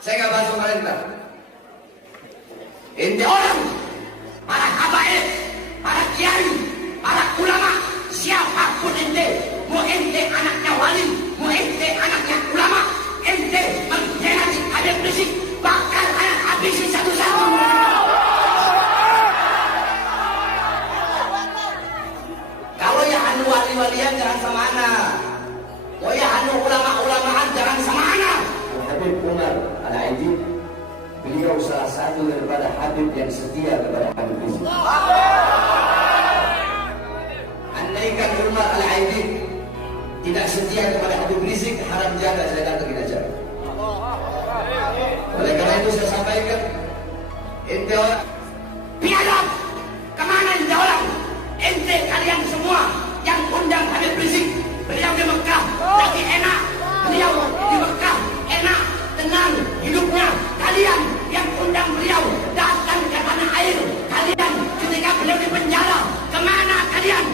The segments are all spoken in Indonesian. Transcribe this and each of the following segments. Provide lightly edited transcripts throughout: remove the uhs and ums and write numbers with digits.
Saya nggak bahas pemerintah. Ente orang, para habaib, para kiai, para ulama, siapapun ente, mau ente anaknya wali, mau ente anaknya ulama, ente mengkhianati Habib Rizik, bakal anak habisi satu-satu. Kalau ya anu wali-walian jangan sama anak. Oh ya anu ulama-ulamaan jangan sama anak. Habib Umar Al-Aidid, beliau salah satu daripada Habib yang setia kepada Habib Rizik. Andaikan Umar Al-Aidid tidak setia kepada Habib Rizik, haram jaga saya datang tidak jaga. Oleh karena itu saya sampaikan, ente orang biadab, kemana ente orang? Ente kalian semua yang undang Habib Rizik, beliau di Mekah lagi enak, beliau di Mekah enak, tenang hidupnya. Kalian yang undang beliau datang ke tanah air, kalian ketika beliau di penjara, kemana kalian?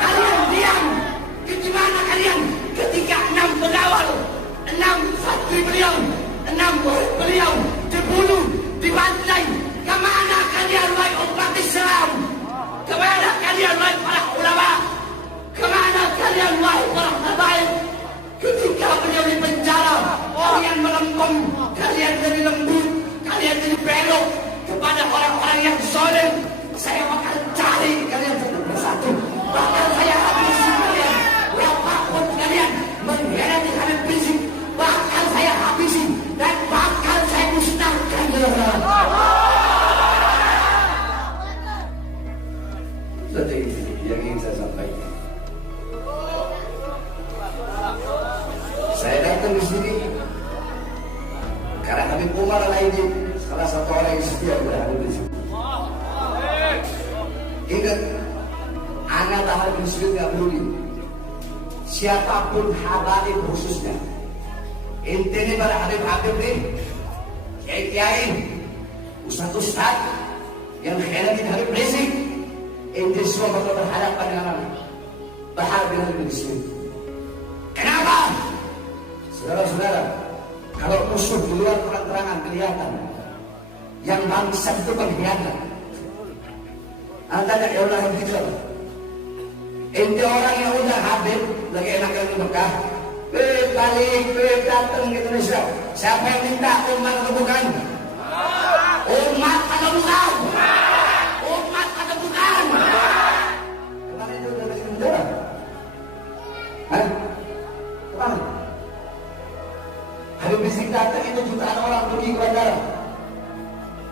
Kalian diam. Gimana kalian ketika 6 pengawal, 6 santri beliau, 6 murid beliau dibunuh, dibantai? Kemana kalian wahai umat Islam? Kemana kalian wahai para ulama? Kemana kalian wahai para habaib? Ketika beliau di penjara, kalian melempem, kalian jadi lembut, kalian jadi belok kepada orang-orang yang soleh. Saya akan cari kalian satu persatu, bahkan saya habisi kalian. Berapapun kalian mengkhianati Habib Rizik, bakal saya habisi dan bakal saya musnahkan. Seperti ini yang ingin saya sampaikan. Saya datang di sini karena Habib Umar Al-Aidid salah satu orang yang setia kepada Habib Rizik. Ingat, anak Habib Rizik nggak peduli siapapun habaib khususnya. Ente ini para Habib nih, kiai-kiai, ustaz-ustaz yang khianati Habib Rizik, ente semua bakal berhadapan dengan Habib Rizik. Kenapa? Saudara-saudara, kalau musuh di luar terang-terangan kelihatan, yang bangsa itu pengkhianat. Anda tak ada orang gitu. Ente orang yang udah Habib lagi enak-enak di Mekah, balik, datang ke Indonesia. Siapa yang minta, umat atau bukan? Umat atau bukan? Umat atau bukan? Kemana itu udah masih penjara? Hah? Kemana? Habib Rizik datang itu jutaan orang pergi ke bandara.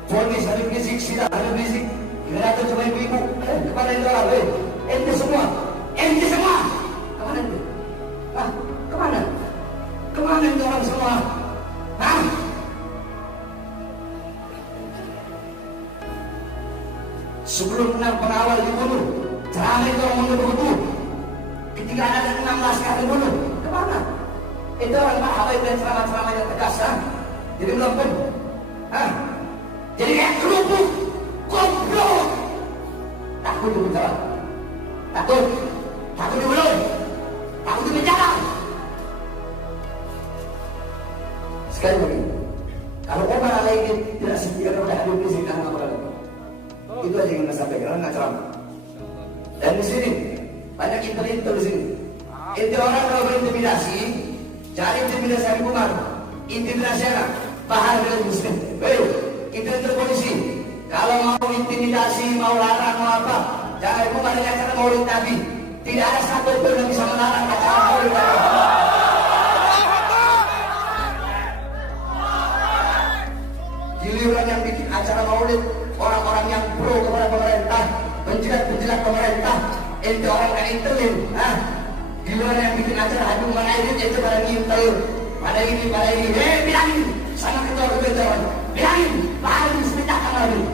Polis Habib Rizik, sidang Habib Rizik. Ini datang cuma ibu-ibu. Kemana itu orang? Ente semua. Ente semua. Kemana itu? Hah? Kemana? Kemana itu orang semua? Hah? Sebelum 6 pengawal dibunuh, ceramah itu orang mengebunuh. Ketika ada 16 kali dibunuh, kemana? Itu orang habaib dan ceramah-ceramah yang tegas, ha? Jadi belum pun, ha? Jadi kayak kerupuk, goblok. Takut di penjara, takut dibunuh, takut di penjara. Sekali lagi, kalau Umar Al-Aidid tidak setia kepada Habib Rizik dan apa-apa, itu aja yang saya sampaikan, nggak ceramah. Dan di sini banyak intel di sini. Itu orang kalau berintimidasi, cari intimidasi Habib Umar, intimidasi anak, bahar dengan muslim. Itu polisi. Kalau mau intimidasi, mau larang, mau apa, jangan Habib Umar dengan acara maulid Nabi. Tidak ada satu pun yang bisa melarang acara maulid Nabi. Giliran yang bikin acara maulid, orang-orang yang pro kepada pemerintah, penjilat-penjilat pemerintah, itu orang yang intelin. Giliran yang bikin acara Habib Umar Al-Aidid itu pada ngintel, pada ini. Bilangin sama ketua-ketua, bilangin, Pak Haris minta tanggal ini.